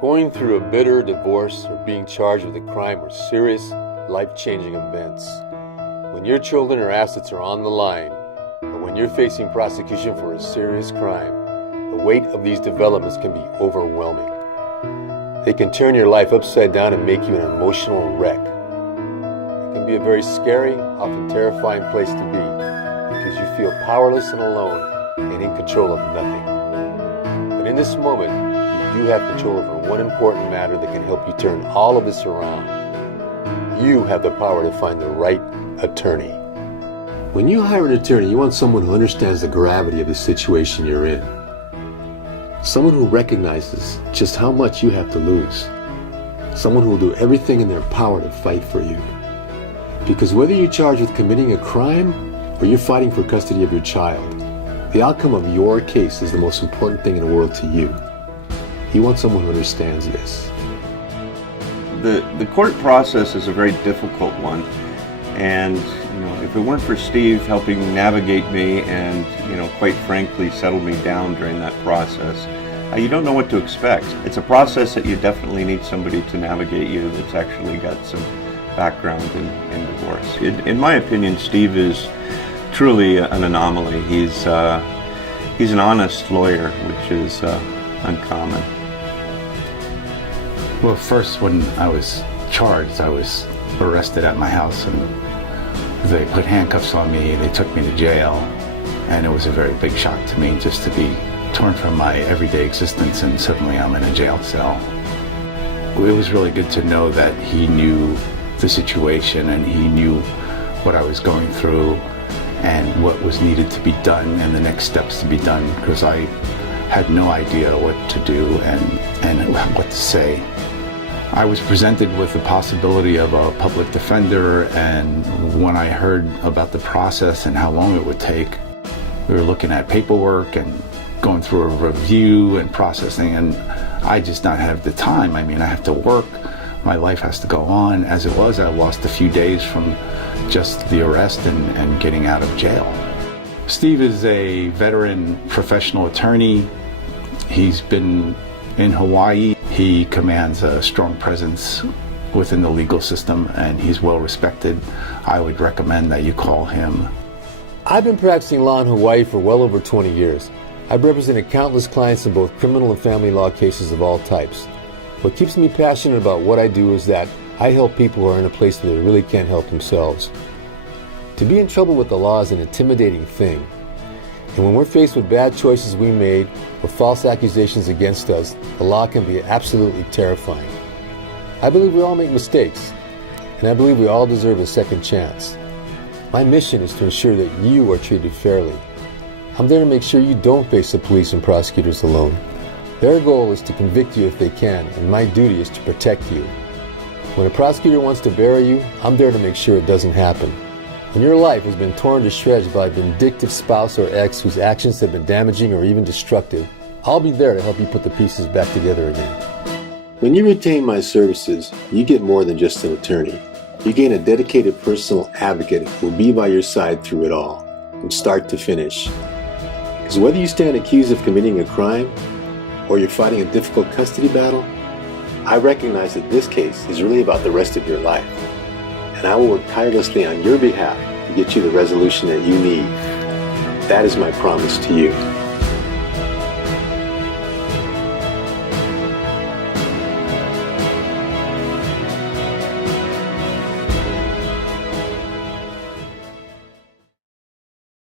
Going through a bitter divorce or being charged with a crime are serious, life-changing events. When your children or assets are on the line, or when you're facing prosecution for a serious crime, the weight of these developments can be overwhelming. They can turn your life upside down and make you an emotional wreck. It can be a very scary, often terrifying place to be, because you feel powerless and alone and in control of nothing. But in this moment, you do have control over one important matter that can help you turn all of this around. You have the power to find the right attorney. When you hire an attorney, you want someone who understands the gravity of the situation you're in. Someone who recognizes just how much you have to lose. Someone who will do everything in their power to fight for you. Because whether you're charged with committing a crime or you're fighting for custody of your child, the outcome of your case is the most important thing in the world to you. You want someone who understands this. The court process is a very difficult one, and if it weren't for Steve helping navigate me and quite frankly settle me down during that process, you don't know what to expect. It's a process that you definitely need somebody to navigate you that's actually got some background in divorce. In my opinion, Steve is truly an anomaly. He's an honest lawyer, which is uncommon. Well, first when I was charged, I was arrested at my house and they put handcuffs on me, they took me to jail, and it was a very big shock to me just to be torn from my everyday existence and suddenly I'm in a jail cell. It was really good to know that he knew the situation and he knew what I was going through and what was needed to be done and the next steps to be done, because I had no idea what to do and what to say. I was presented with the possibility of a public defender, and when I heard about the process and how long it would take, we were looking at paperwork and going through a review and processing, and I just not have the time. I mean, I have to work, my life has to go on. As it was, I lost a few days from just the arrest and getting out of jail. Steve is a veteran professional attorney. He's been in Hawaii. He commands a strong presence within the legal system and he's well respected. I would recommend that you call him. I've been practicing law in Hawaii for well over 20 years. I've represented countless clients in both criminal and family law cases of all types. What keeps me passionate about what I do is that I help people who are in a place where they really can't help themselves. To be in trouble with the law is an intimidating thing. And when we're faced with bad choices we made or false accusations against us, the law can be absolutely terrifying. I believe we all make mistakes, and I believe we all deserve a second chance. My mission is to ensure that you are treated fairly. I'm there to make sure you don't face the police and prosecutors alone. Their goal is to convict you if they can, and my duty is to protect you. When a prosecutor wants to bury you, I'm there to make sure it doesn't happen. When your life has been torn to shreds by a vindictive spouse or ex whose actions have been damaging or even destructive, I'll be there to help you put the pieces back together again. When you retain my services, you get more than just an attorney. You gain a dedicated personal advocate who will be by your side through it all, from start to finish. Because whether you stand accused of committing a crime or you're fighting a difficult custody battle, I recognize that this case is really about the rest of your life. And I will work tirelessly on your behalf to get you the resolution that you need. That is my promise to you.